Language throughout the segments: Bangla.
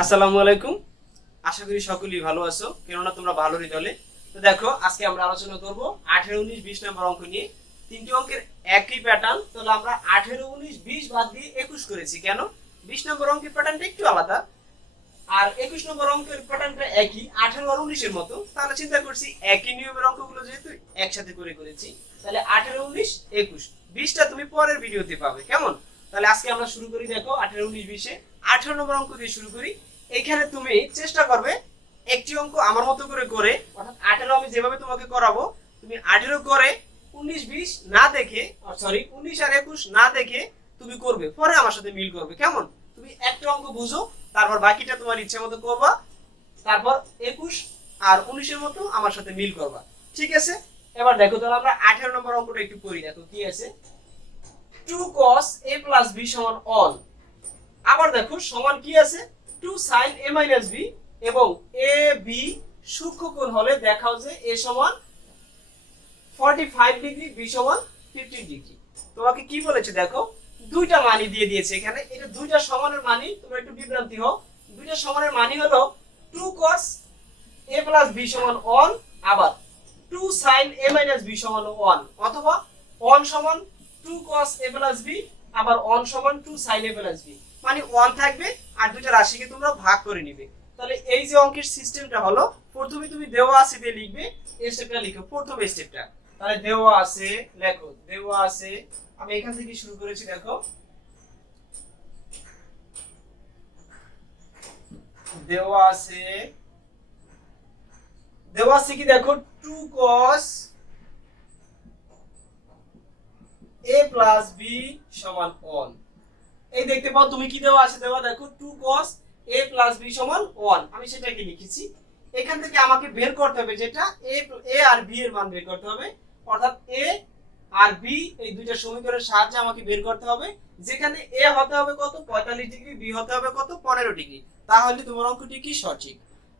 আসসালামু আলাইকুম। আশা করি সকলেই ভালো আছো, কেননা তোমরা ভালোরই দলে। তো দেখো, আজকে আমরা আলোচনা করব 18, 19, 20 নম্বর অঙ্ক নিয়ে। তিনটি অঙ্কের একই প্যাটার্ন, তাহলে আমরা 18, 19, 20 বাদ দিয়ে 21 করেছি। কেন? 20 নম্বর অঙ্কের প্যাটার্নটা একটু আলাদা, আর 21 নম্বর অঙ্কের প্যাটার্নটা একই, 18 আর 19 এর মতো। তাহলে চিন্তা করছি একই নিয়মের অঙ্কগুলো যেহেতু একসাথে করেছি, তাহলে 18, 19, 21, 20টা তুমি পরের ভিডিওতে পাবে। কেমন? তাহলে আজকে আমরা শুরু করি। দেখো 18, 19, 20-এ 18 নম্বর অঙ্ক দিয়ে শুরু করি। এইখানে তুমি চেষ্টা করবে একটি অঙ্ক আমার মতো করে, অর্থাৎ 18 আমি যেভাবে তোমাকে করাবো, তুমি 18 করে 19, 20 না দেখে, সরি 19 আর 21 না দেখে তুমি করবে, পরে আমার সাথে মিল করবে। কেমন? তুমি একটা অঙ্ক বুঝো, তারপর বাকিটা তোমার ইচ্ছে মতো করবা, তারপর 21 আর 19-এর মতো আমার সাথে মিল করবা। ঠিক আছে? এবার দেখো, তাহলে আমরা 18 নম্বর অঙ্কটা একটু করি। দেখো কি আছে, 2 cos a plus b সমান অন। আবার দেখো সমান কি আছে, 2 sin a minus b, এবং a b সূক্ষ্মকোণ হলে দেখাও যে a সমান 45 ডিগ্রি, b সমান 15 ডিগ্রি। তোমাকে কি বলেছে দেখো, দুইটা মানই দিয়ে দিয়েছে এখানে। এটা দুইটা সমানের মানই, তোমরা একটু বিভ্রান্তি হও। দুইটা সমানের মানই হলো 2 cos a plus b সমান 1, আবার 2 sin a minus b সমান 1, অথবা 1 সমান 2 cos a plus b, আবার 1 সমান 2 sin a plus b। মানে 1 থাকবে আর দুইটা রাশিকে তোমরা ভাগ করে নিবে। তাহলে এই যে অঙ্কের সিস্টেমটা হলো, প্রথমে তুমি দেওয়া আছে দিয়ে লিখবে, এই স্টেপটা লিখো, প্রথম স্টেপটা। তাহলে দেওয়া আছে লেখো, দেওয়া আছে, আমি এখান থেকে শুরু করেছি। দেখো দেওয়া আছে, দেওয়া আছে কি দেখো, 2 cos a plus b সমান 1। এই দেখতে পাও তুমি কি দেওয়া আছে, দেওয়া দেখো 2 cos a plus b সমান 1। আমি সেটাকে লিখেছি। এখান থেকে আমাকে বের করতে হবে যেটা a আর b এর মান বের করতে হবে, অর্থাৎ a আর b এই দুইটা সমীকরণের সাহায্যে আমাকে বের করতে হবে। যেখানে a হতে হবে কত, 45 ডিগ্রি, b হতে হবে কত, 15 ডিগ্রি। তাহলে তোমার অঙ্কটি কি সঠিক।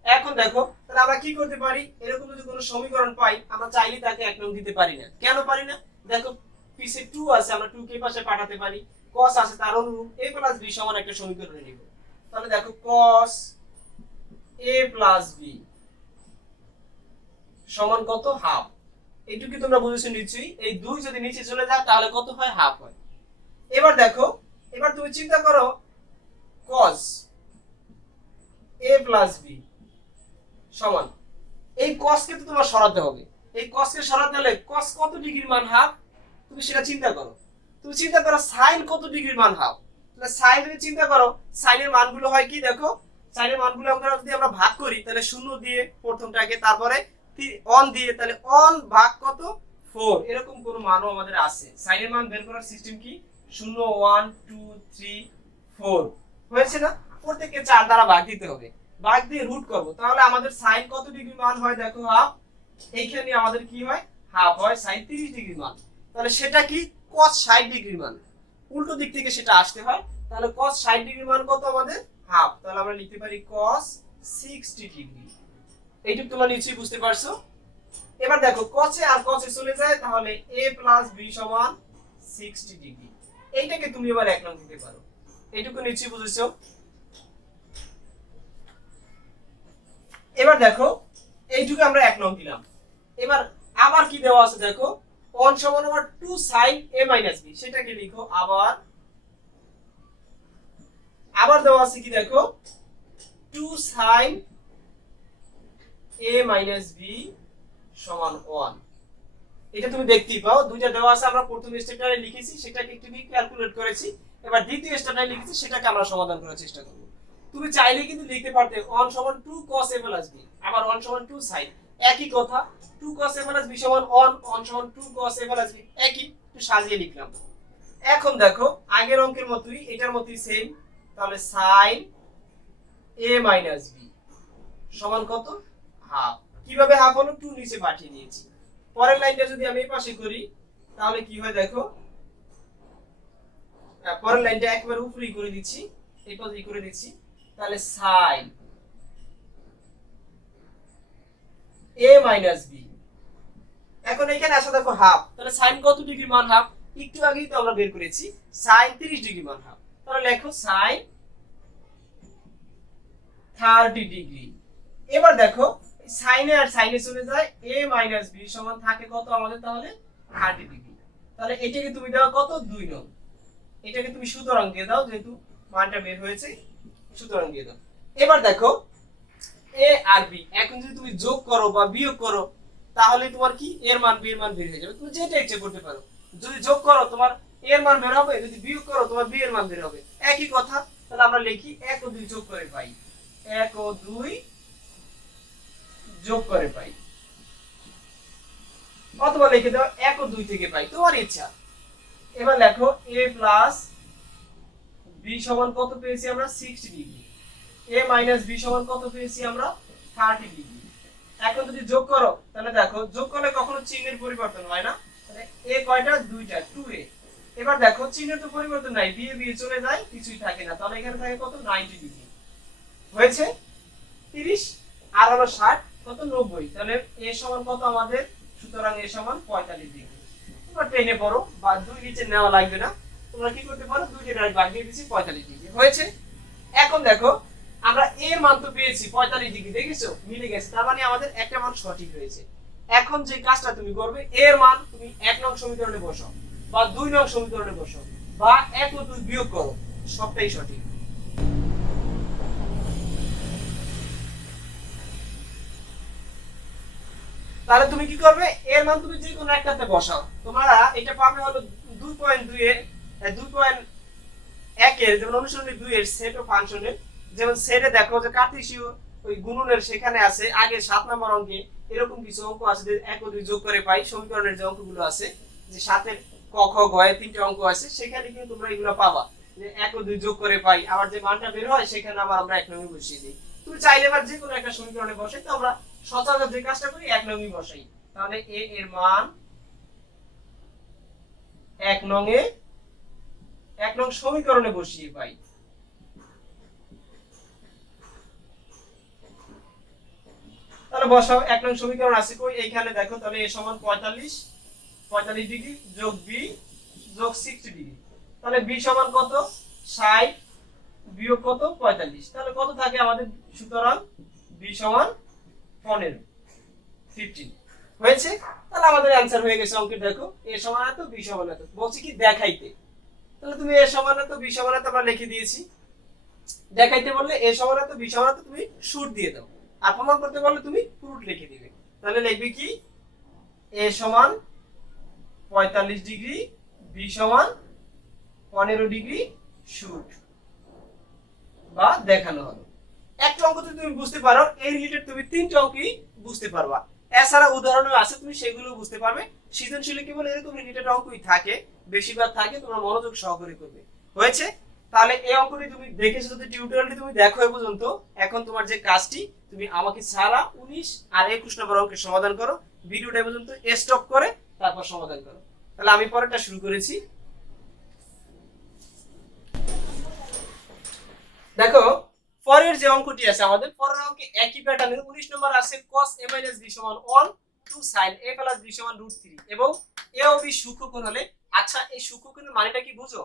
এখন দেখো, তাহলে আমরা কি করতে পারি, এরকম যদি কোনো সমীকরণ পাই, আমরা চাইলে তাকে এক নং দিতে পারি না। কেন পারি না? দেখো পিছে 2 আছে, আমরা 2 কে পাশে পাঠাতে পারি, cos আছে, তার অনুরূপ a plus b সমান একটা সমীকরণ নিব। তাহলে দেখো cos a plus b সমান কত, হাফ। এইটুকু তোমরা বুঝেছো নিশ্চয়ই। এই 2 যদি নিচে চলে যায় তাহলে কত হয়, হাফ হয়। এবার দেখো, এবার তুমি চিন্তা করো cos a plus b সমান, এই cos কে তো তোমার সরাতে হবে। এই cos কে সরাতে হলে cos কত ডিগ্রির মান, হাফ। তুমি সেটা চিন্তা করো। তুমি চিন্তা করো sin কত ডিগ্রির মান, হাফ। তাহলে sin এর চিন্তা করো, sin এর মানগুলো হয় কি দেখো, sin এর মানগুলো যদি আমরা ভাগ করি, তাহলে 0 দিয়ে প্রথমটাকে, তারপরে 1 দিয়ে, তাহলে 1 ভাগ কত, 4। এরকম কোন মানও আমাদের আছে। sin এর মান বের করার সিস্টেম কি, 0, 1, 2, 3, 4 হয়েছে না? প্রত্যেককে 4 দ্বারা ভাগ দিতে হবে, ভাগ দিয়ে রুট করব। তাহলে আমাদের sin কত ডিগ্রি মান হয় দেখো, হাফ। এইখানে আমাদের কি হয়, হাফ হয় sin 30 ডিগ্রি মান। তাহলে সেটা কি, cos 60 ডিগ্রি মান। উল্টো দিক থেকে সেটা আসতে হয়। তাহলে cos 60 ডিগ্রি মান কত আমাদের, হাফ। তাহলে আমরা লিখতে পারি cos 60 ডিগ্রি। এইটুকু তোমরা নিশ্চয়ই বুঝতে পারছো। এবার দেখো cos এ আর cos এ চলে যায়, তাহলে a plus b সমান 60 ডিগ্রি। এইটাকে তুমি এবার এক নং দিতে পারো। এইটুকু নিশ্চয়ই বুঝেছো। এবার দেখো, এইটুকু আমরা এক নং দিলাম। এবার আবার কি দেওয়া আছে দেখো, 1 সমান আবার 2 sin a minus b, সেটাকে লিখো। আবার দেওয়া আছে কি দেখো, 2 sin a minus b সমান 1। এটা তুমি দেখতেই পাও, দুইটা দেওয়া আছে। আমরা প্রথম স্টেপটারে লিখেছি, সেটাকে একটু ক্যালকুলেট করেছি। এবার দ্বিতীয় স্টেপটারে লিখেছি, সেটাকে আমরা সমাধান করার চেষ্টা করব। তুমি চাইলে কিন্তু লিখতে পারতে 1 সমান 2 cos a plus b, আবার 1 সমান 2 sin, একই কথা। 2 cos a plus b সমান 1, 1 সমান 2 cos a plus b, একই, একটু সাজিয়ে লিখলাম। এখন দেখো আগের অঙ্কের মতই, এটার মতই সেম। তাহলে sin a minus b সমান কত, হাফ। কিভাবে হাফ হলো, 2 নিচে পাঠিয়ে দিয়েছি। পরের লাইনটা যদি আমি এই পাশে করি, তাহলে কি হয় দেখো, পরের লাইনটা একবার উপরেই করে দিচ্ছি, এই পাশেই করে দিচ্ছি। তাহলে sin a minus b, এখন এখানে আসা দেখো হাফ। তাহলে sin কত ডিগ্রি মান, হাফ। একটু আগেই তো আমরা বের করেছি sin 30 ডিগ্রি মান, হাফ। তাহলে লেখো sin 30 ডিগ্রি। এবার দেখো সাইনে আর সাইনে চলে যায়, a মাইনাস b সমান থাকে কত আমাদের তাহলে 30 ডিগ্রি। তাহলে এটাকে তুমি দাও কত 2 নং, এটাকে তুমি সুতরাং দিয়ে দাও যেহেতু মানটা বের হয়েছে, সুতরাং দিয়ে দাও। এবার দেখো a আর b এখন যদি তুমি যোগ করো বা বিয়োগ করো তাহলে তোমার কি এর মান b এর মান বের হয়ে যাবে। তুমি যেটা ইচ্ছে করতে পারো, যদি যোগ করো তোমার a এর মান বের হবে, যদি বিয়োগ করো তোমার b এর মান বের হবে, একই কথা। তাহলে আমরা লিখি 1 ও 2 যোগ করে পাই, 1 ও 2 যোগ করে পাই, অথবা লিখে দাও 1 ও 2 থেকে পাই, তোমার ইচ্ছা। এবার লেখো a প্লাস b সমান কত পেয়েছি আমরা 60 ডিগ্রি, a মাইনাস b সমান কত পেয়েছি আমরা 30 ডিগ্রি। এখন যদি যোগ করো তাহলে দেখো যোগ করলে কখনো চিহ্নের পরিবর্তন হয় না, তাহলে a কয়টা 2টা 2a। এবার দেখো চিহ্নের তো পরিবর্তন নাই, b এ b চলে যায়, কিছুই থাকে না, তাহলে এখানে থাকে কত 90 ডিগ্রি হয়েছে 30 আর হলো 60 কত 90। তাহলে a সমান কত আমাদের, সুতরাং a সমান 45 ডিগ্রি। তোমরা টেনে পড়ো বা 2 নিচে নেওয়া লাগবে না, তোমরা কি করতে পারো 2 কে ডাইরেক্ট ভাগ দিয়ে দিছি 45 ডিগ্রি হয়েছে। এখন দেখো আমরা এর মান তো পেয়েছি 45 ডিগ্রি, দেখেছো মিলে গেছে, তার মানে আমাদের একটা মান সঠিক হয়েছে। এখন যে কাজটা তুমি করবে এর মান তুমি 1 নং সমীকরণে বসাও বা 2 নং সমীকরণে বসাও বা 1 ও 2 বিয়োগ করো, সবটাই সঠিক। তাহলে তুমি কি করবে এর মান তুমি যে কোনো একটাতে বসাও, তোমরা এটা পাবে হলো 2.2 এর 2.1 এর যেমন অনুসরণী 2 এর সেট ও ফাংশনের, যেমন সেটে দেখো যে কার্টেসীয় ওই গুণনের সেখানে আছে আগে 7 নম্বর অঙ্কে এরকম কিছু অঙ্ক আছে যে 1 ও 2 যোগ করে পাই, সমীকরণের যে অঙ্কগুলো আছে যে 7 এর ক খ গ এর 3টে অঙ্ক আছে, সেখানে কিন্তু তোমরা এগুলো পাবা যে 1 ও 2 যোগ করে পাই, আবার যে মানটা বের হয় সেখানে আবার আমরা 1 নং বসিয়ে দিই। তুমি চাইলে এবার যে কোনো একটা সমীকরণে বসাই, তো আমরা সচরাচর যে কাজটা করি 1 নংই বসাই। তাহলে a এর মান 1 নং এ 1 নং সমীকরণে বসিয়ে পাই। তাহলে বসাও 1 নং সমীকরণ আছে কই এইখানে দেখো, তাহলে a সমান 45 ডিগ্রি যোগ b যোগ 60 ডিগ্রি, তাহলে b সমান কত 60 বিয়োগ কত 45, তাহলে কত থাকে আমাদের, সুতরাং b সমান 15 হয়েছে। তাহলে আমাদের অ্যানসার হয়ে গেছে অঙ্কের। দেখো a সমান এত b সমান এত, বলছি কি দেখাইতে, তাহলে তুমি a সমান এত b সমান এত আমরা লিখে দিয়েছি। দেখাইতে বললে a সমান এত b সমান এত তুমি শুট দিয়ে দাও, আর প্রমাণ করতে বললে তুমি পুরুট লিখে দিবে। তাহলে লিখবে কি a সমান 45 ডিগ্রি b সমান 15 ডিগ্রি শুট বা দেখানো হলো। একটা অঙ্ক যদি তুমি বুঝতে পারো এই রিলেটেড তুমি 3টা অঙ্কই বুঝতে পারবা, এছাড়া উদাহরণও আছে তুমি সেগুলো বুঝতে পারবে। সৃজনশীলে কেবল এরকম রিলেটেড অঙ্কই থাকে, বেশিরভাগ থাকে, তোমরা মনোযোগ সহকারে করবে হয়েছে। তাহলে এই অঙ্কটি তুমি দেখেছো, যদি টিউটোরিয়ালটি তুমি দেখো এ পর্যন্ত, এখন তোমার যে কাজটি তুমি আমাকে ছাড়া 19 আর 21 নম্বর অঙ্কের সমাধান করো, ভিডিওটা এ পর্যন্ত স্টপ করে তারপর সমাধান করো। তাহলে আমি পরেরটা শুরু করেছি। দেখো পরের যে অঙ্কটি আছে আমাদের, পরের অঙ্কে একই প্যাটার্নের 19 নম্বর আছে cos a - b = 1 2 sin a + b = √3 এবং a ও b সূক্ষ্মকোণ হলে। আচ্ছা এই সূক্ষ্মকোণের মানেটা কি বুঝো?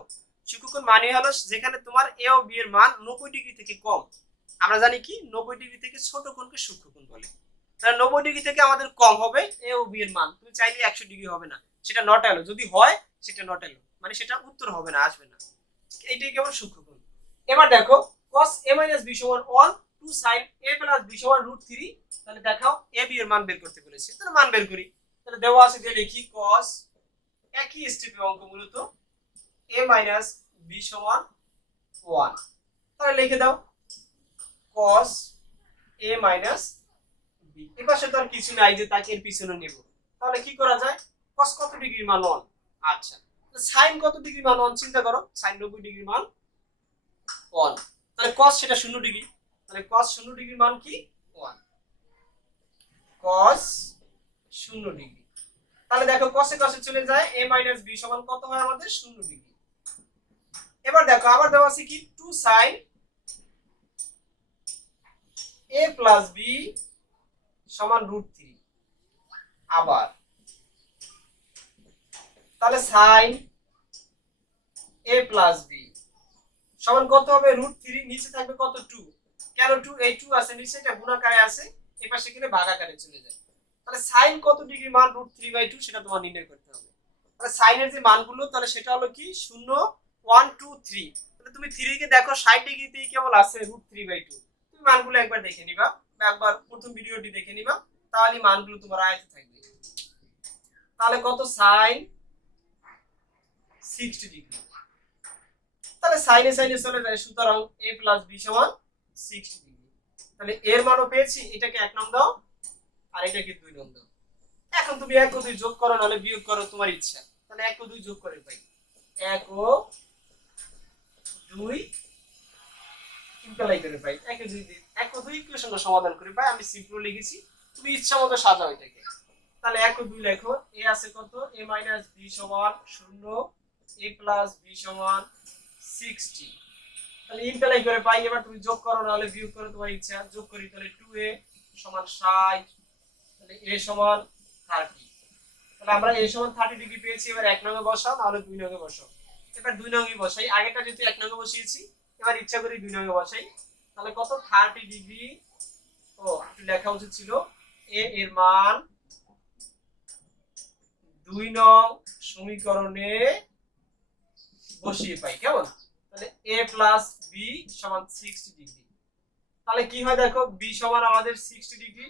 সূক্ষ্মকোণ মানে হলো যেখানে তোমার a ও b এর মান 90 ডিগ্রি থেকে কম। আমরা জানি কি 90 ডিগ্রি থেকে ছোট কোণকে সূক্ষ্মকোণ বলে। তাহলে 90 ডিগ্রি থেকে আমাদের কম হবে a ও b এর মান, তুমি চাইলে 100 ডিগ্রি হবে না, সেটা নট এলো, যদি হয় সেটা নট এলো মানে সেটা উত্তর হবে না, আসবে না, এইটাই কেবল সূক্ষ্মকোণ। এবার দেখো cos a - b = 1 2 sin a + b = √3, তাহলে দেখাও a b এর মান বের করতে বলেছে, তাহলে মান বের করি। তাহলে দেওয়া আছে যে লিখি cos, একই স্টেপে অঙ্ক মূলত, a - b = 1, তাহলে লিখে দাও cos a - b। এবার সেটা আর কিছু নাই যে তাকে এর পিছনে নেব, তাহলে কি করা যায়, cos কত ডিগ্রির মান 1, আচ্ছা sin কত ডিগ্রির মান 1 চিন্তা করো, sin 90 ডিগ্রির মান 1, তাহলে cos সেটা 0 ডিগ্রি, তাহলে cos 0 ডিগ্রির মান কি 1, cos 0 ডিগ্রি। তাহলে দেখো cos এ cos চলে যায়, a - b সমান কত হয় আমাদের 0 ডিগ্রি। এবার দেখো আবার দেওয়া আছে কি 2 sin a + b = √3, আবার তাহলে sin a + b সমান কত হবে √3, নিচে থাকবে কত 2, কেন 2 এই 2 আছে নিচে, এটা গুণাকারে আছে, এই পাশে গেলে ভাগাকারে চলে যায়। তাহলে sin কত ডিগ্রি মান √3/2 সেটা তোমার নির্ণয় করতে হবে। তাহলে sin এর যে মানগুলো তাহলে সেটা হলো কি 0 1 2 3। তাহলে তুমি 3 কে দেখো 60 ডিগ্রিতেই কেবল আছে √3/2। তুমি মানগুলো একবার দেখে নিবা বা একবার প্রথম ভিডিওটি দেখে নিবা, তাহলে মানগুলো তোমার আয়ত্তে থাকবে। তাহলে কত sin 60 ডিগ্রি, তাহলে সাইনে সাইনে চলে যায়, সুতরাং a + b = 60 ডিগ্রি। তাহলে এর মানও পেয়েছি, এটাকে 1 নং দাও আর এটাকে 2 নং দাও। এখন তুমি 1 ও 2 যোগ করো নাহলে বিয়োগ করো, তোমার ইচ্ছা। তাহলে 1 ও 2 যোগ করে পাই 1 ও 2 ইমপ্লাই করে পাই 1 ও 2 1 ও 2 ইকুয়েশনটা সমাধান করে পাই। আমি সিম্পল লিখেছি, তুমি ইচ্ছা মতো সাজাও এটাকে। তাহলে 1 ও 2 লেখো, a আছে কত a - b = 0, a + b = 60। তাহলে ইমপ্লাই করে পাই। এবার তুমি যোগ করো নাহলে বিয়োগ করো, তোমার ইচ্ছা। যোগ করি, তাহলে 2a = 60, তাহলে a = 30। তাহলে আমরা a = 30 ডিগ্রি পেয়েছি। এবার 1 নং এ বসাও নাহলে 2 নং এ বসাও। এবার 2 নং এ বসাই, আগেটা যেহেতু 1 নং এ বসিয়েছি, এবার ইচ্ছা করি 2 নং এ বসাই। তাহলে কত 30 ডিগ্রি, ও একটু লেখা উচিত ছিল, a এর মান 2 নং সমীকরণে বসিয়ে পাই। কেমন? তাহলে a + b = 60 ডিগ্রি। তাহলে কি হয় দেখো, b সমান আমাদের 60 ডিগ্রি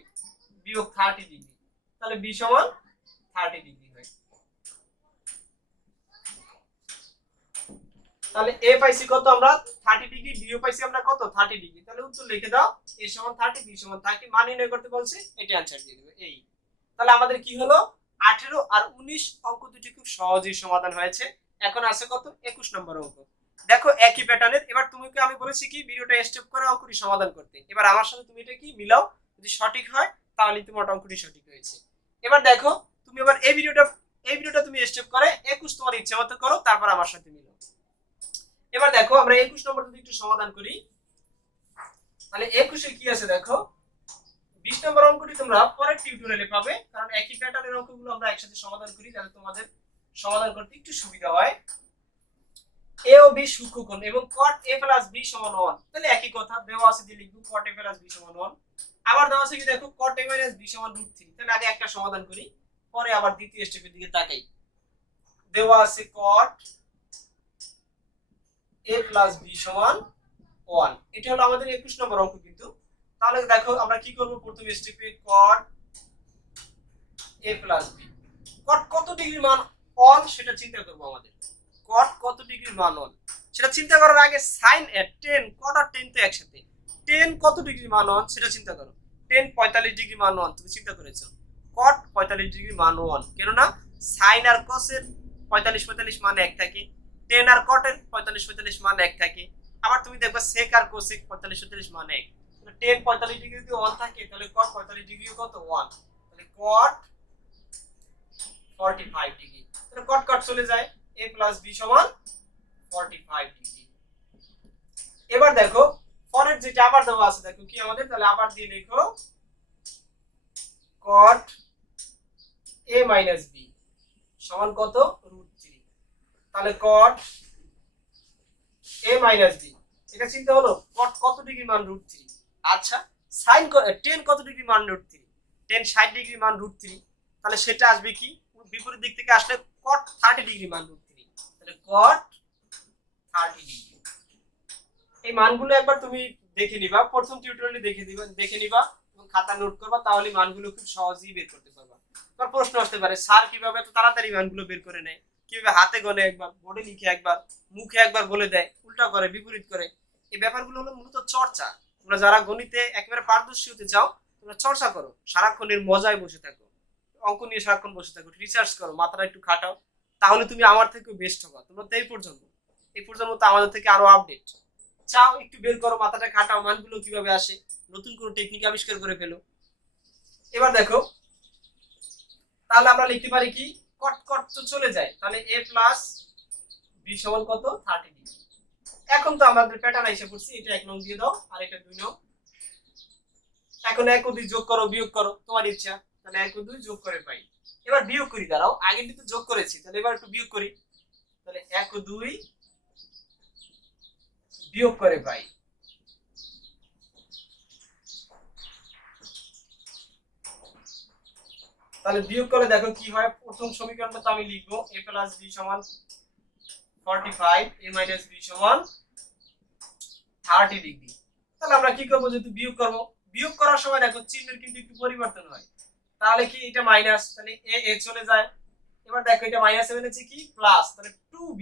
বিয়োগ 30 ডিগ্রি, তাহলে b সমান 30 ডিগ্রি হয়। তাহলে a পাইছি কত আমরা 30 ডিগ্রি, b ও পাইছি আমরা কত 30 ডিগ্রি। তাহলে উত্তর লিখে দাও, a = 30, b = 30, মান নির্ণয় করতে বলছে, এটা आंसर দিয়ে দিবে এই। তাহলে আমাদের কি হলো 18 আর 19 অঙ্ক দুটি খুব সহজেই সমাধান হয়েছে। এখন আছে কত 21 নম্বর অঙ্ক। দেখো একই প্যাটার্নের। এবার তোমাকে আমি বলেছি কি ভিডিওটা স্টপ করে অঙ্কটি সমাধান করতে। এবার আমার সাথে তুমি এটা কি মিলাও, যদি সঠিক হয় তাহলে তোমার অঙ্কটি সঠিক হয়েছে। এবার দেখো তুমি এবার এই ভিডিওটা তুমি স্টপ করে 21 তোমার ইচ্ছা মতো করো, তারপর আমার সাথে মিলাও। এবার দেখো আমরা 21 নম্বর যদি একটু সমাধান করি, তাহলে 21 এ কি আছে দেখো, 20 নম্বর অঙ্কটি তোমরা পরের টিউটোরিয়ালে পাবে, কারণ একই প্যাটার্নের অঙ্কগুলো আমরা একসাথে সমাধান করি যাতে তোমাদের সমাধান করতে একটু সুবিধা হয়। a ও b সূক্ষ্মকোণ এবং cot a + b = 1। তাহলে একই কথা দেওয়া আছে, দিয়ে লিখব cot a + b = 1। আবার দেওয়া আছে কি দেখো cot a - b = √3। তাহলে আগে একটা সমাধান করি, পরে আবার দ্বিতীয় স্টেপের দিকে তাকাই। দেওয়া আছে cot a + b = 1। এটা হলো আমাদের 21 নম্বর অঙ্ক কিন্তু। তাহলে দেখো আমরা কি করব, প্রথম স্টেপে cot a + b, cot কত ডিগ্রি মান অন সেটা চিন্তা করব। আমাদের cot কত ডিগ্রি মান অন সেটা চিন্তা করার আগে sin এর 10, cot আর 10 তো একসাথে, 10 কত ডিগ্রি মান অন সেটা চিন্তা করো। 10 45 ডিগ্রি মান অন, তুমি চিন্তা করেছো cot 45 ডিগ্রি মান অন, কেন না sin আর cos এর 45 45 মান এক থাকে, 10 আর cot এর 45 45 মান এক থাকে। আবার তুমি দেখবা sec আর cosec 45 45 মান এক। তাহলে 10 45 ডিগ্রি যদি 1 থাকে তাহলে cot 45 ডিগ্রিও কত 1। তাহলে cot 45 ডিগ্রি। তাহলে cot cot চলে যায়, a + b = 45 ডিগ্রি। এবার দেখো পরের যেটা আবার দেওয়া আছে, দেখো কি আমাদের, তাহলে আবার দিয়ে লিখো cot a - b = কত √3। তাহলে cot a - b, এটা চিন্তা হলো cot কত ডিগ্রি মান √3। আচ্ছা sin 10 কত ডিগ্রি মান √3, 10 60 ডিগ্রি মান √3। তাহলে সেটা আসবে কি বিপরীত দিক থেকে আসলে cot 30 ডিগ্রি মান √3। তাহলে cot 30 ডিগ্রি। এই মানগুলো একবার তুমি দেখে নিবা, প্রথম টিউটোরিয়ালে দেখে নিবা এবং খাতা নোট করবা, তাহলে মানগুলো খুব সহজেই বের করতে পারবা। তোমার প্রশ্ন আসতে পারে স্যার কিভাবে এত তাড়াতাড়ি মানগুলো বের করে নেয়, কিভাবে হাতে গণে একবার, বোর্ডে লিখে একবার, মুখে একবার বলে দেয়, উল্টা করে বিপরীত করে। এই ব্যাপারগুলো হলো মূলত চর্চা। তোমরা যারা গণিতে একেবারে পারদর্শী হতে চাও তোমরা চর্চা করো, সারাক্ষণের মজায় বসে থাকো, অঙ্ক নিয়ে সারাক্ষণ বসে থাকো, রিসার্চ করো, মাথাটা একটু খাটাও, তাহলে তুমি আমার থেকেও বেস্ট হবা। তোমরা তো এই পর্যন্ত তো আমাদের থেকে আরো আপডেট চাও, একটু বের করো, মাথাটা খাটাও, মানগুলো কিভাবে আসে, নতুন কোনো টেকনিক আবিষ্কার করে ফেলো। এবার দেখো তাহলে আমরা লিখতে পারি কি cot cot তো চলে যায়, তাহলে a + b = কত 30 ডিগ্রি। এখন তো আমাদের প্যাটার্ন এসে পড়ছি, এটা 1 নং দিয়ে দাও আর এটা 2 নং। এখন 1 ও 2 যোগ করো বিয়োগ করো, তোমার ইচ্ছা। তাহলে 1 ও 2 যোগ করে পাই। এবার বিয়োগ করি, দাঁড়াও আগে তো যোগ করেছি, তাহলে এবার একটু বিয়োগ করি। তাহলে 1 ও 2 বিয়োগ করে পাই তাহলে বিয়োগ করলে দেখো কি হয়, প্রথম সমীকরণটা তো আমি লিখবো a প্লাস b সমান 45, a মাইনাস b সমান 30 ডিগ্রি। তাহলে আমরা কি করব, যেহেতু বিয়োগ করব, বিয়োগ করার সময় দেখো চিহ্নের কিন্তু একটু পরিবর্তন হয়। তাহলে কি এটা মাইনাস, তাহলে a চলে যায়। এবার দেখো এটা মাইনাস এনেছে কি প্লাস, তাহলে 2b।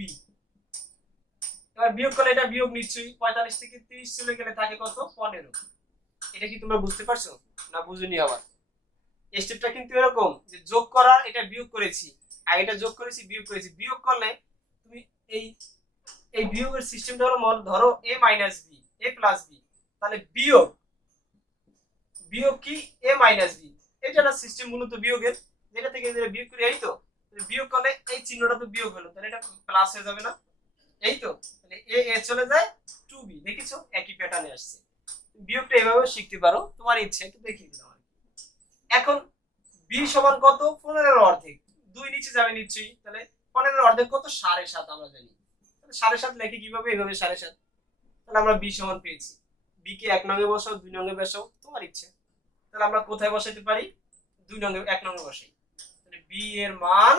এবার বিয়োগ করলে এটা বিয়োগ নিশ্চয়ই, 45 থেকে 30 চলে গেলে থাকে কত, 15। এটা কি তোমরা বুঝতে পারছো না বুঝুনি? আবার এই স্টেপটা কিন্তু এরকম যে যোগ করা, এটা বিয়োগ করেছি, আর এটা যোগ করেছি বিয়োগ করেছি। বিয়োগ করলে তুমি এই এই বিয়োগের সিস্টেমটা হলো, ধরো a minus b, a plus b, তাহলে বিয়োগ বিয়োগ কি a মাইনাস b, এটা না সিস্টেম মূলত বিয়োগের, যেটা থেকে যেটা বিয়োগ করি, এই তো বিয়োগ করলে এই চিহ্নটা তো বিয়োগ হলো, তাহলে এটা প্লাস হয়ে যাবে না, এই তো। তাহলে a চলে যায় 2b, দেখিছো একই প্যাটার্নে আসছে। বিয়োগটা এভাবে শিখতে পারো, তোমার ইচ্ছে, একটু দেখিয়ে দিলাম। এখন b সমান কত, 15 অর্ধেক, 2 নিচে যাবে নিশ্চয়ই, তাহলে 15 অর্ধেক কত, 7.5 আমরা জানি। তাহলে 7.5 লেখে কিভাবে, এইভাবে 7.5। তাহলে আমরা b সমান পেয়েছি। b কে 1 নঙ্গে বসাও, 2 নঙ্গে বসাও, তোমার ইচ্ছে। তাহলে আমরা কোথায় বসাইতে পারি, 2 নঙ্গে, 1 নঙ্গে বসাই। তাহলে b এর মান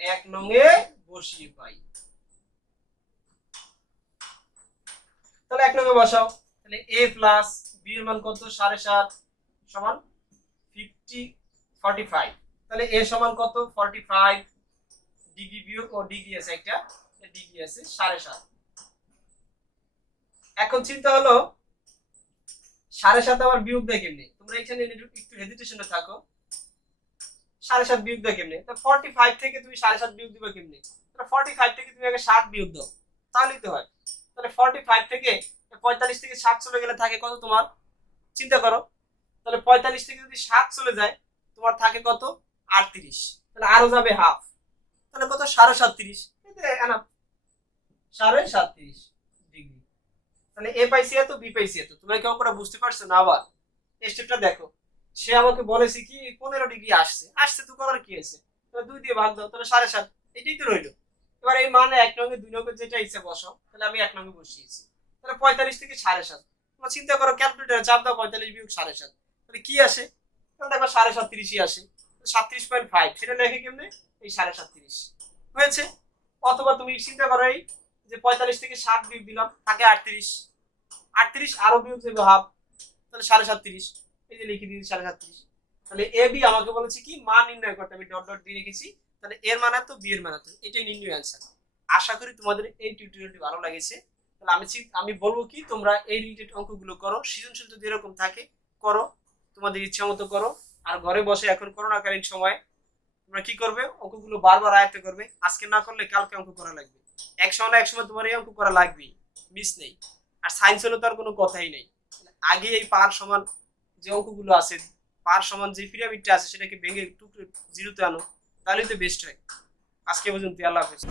1 নঙ্গে বসিয়ে পাই। তাহলে 1 নঙ্গে বসাও, তাহলে a প্লাস b এর মান কত, 7.5 সমান 45। তাহলে a সমান কত, 45 ডিগ্রি বিয়োগ, ও ডিগ্রি আছে একটা, ডিগ্রি আছে 7.5। এখন চিন্তা হলো 7.5 আবার বিয়োগ দেয় কেমনে, তোমরা এখানে একটু হেজিটেশনে থাকো। 7.5 বিয়োগ দেয় কেমনে, তো 45 থেকে তুমি 7.5 বিয়োগ দিবে কেমনে, তাহলে 45 থেকে তুমি আগে 7 বিয়োগ দাও, তাহলেই তো হয়। তাহলে 45 থেকে 45 থেকে 7 চলে গেলে থাকে কত তোমার, চিন্তা করো। তাহলে 45 থেকে যদি 7 চলে যায়, তোমার থাকে কত, 38। তাহলে আরো যাবে হাফ, তাহলে কত, 37.5, এনাফ 37.5 ডিগ্রি। তাহলে a পাইছি এত, b পাইছি এত। তোমরা কি অঙ্কটা বুঝতে পারছো না? আবার এই স্টেপটা দেখো, সে আমাকে বলেছে কি 15 ডিগ্রি আসছে তো করার কি আছে, তাহলে 2 দিয়ে ভাগ দাও, তাহলে 7.5, এটাই তো রইলো। এবার এই মানে 1 নঙ্গে 2 নঙ্গে যেটা ইচ্ছা বসাও, তাহলে আমি 1 নঙ্গে বসিয়েছি। তাহলে 45 থেকে 7.5, তোমরা চিন্তা করো, ক্যালকুলেটরে চাপ দাও 45 বিয়োগ 7.5, তাহলে কি আসে, তাহলে দেখো 37.5 আসে। 37.5 সেটা লেখে কেমনে, এই 37.5 হয়েছে। অথবা তুমি চিন্তা করো, এই যে 45 থেকে 7 বিয়োগ দিলাম, থাকে 38 আরো বিয়োগ দেবো হাফ, তাহলে 37.5, এই যে লিখে দিয়েছি 37.5। তাহলে এ বি আমাকে বলেছে কি মান নির্ণয় করতে, আমি ডট ডট দিয়ে রেখেছি। তাহলে এর মান এত, বি এর মান এত, এটাই নির্ণয় অ্যান্সার। আশা করি তোমাদের এই টিউটোরিয়ালটি ভালো লাগেছে। তাহলে আমি বলবো কি, তোমরা এই রিলেটেড অঙ্কগুলো করো, সৃজনশীল যদি এরকম থাকে করো, তোমাদের ইচ্ছা মতো করো। আর ঘরে বসে এখন করোনাকালীন সময় তোমরা কি করবে, অঙ্কগুলো বারবার আয়ত্ত করবে। আজকে না করলে কালকে অঙ্ক করা লাগবে, একসময় না একসময় তোমার এই অঙ্ক করা লাগবেই, মিস নেই। আর সায়েন্স হলে তো আর কোনো কথাই নেই। আগে এই পার সমান যে অঙ্কগুলো আছে, পার সমান যে পিরামিডটা আছে, সেটাকে ভেঙে টুকরো জিরোতে আনো, তাহলেই তো বেস্ট হয়। আজকে পর্যন্ত, আল্লাহ হাফেজ।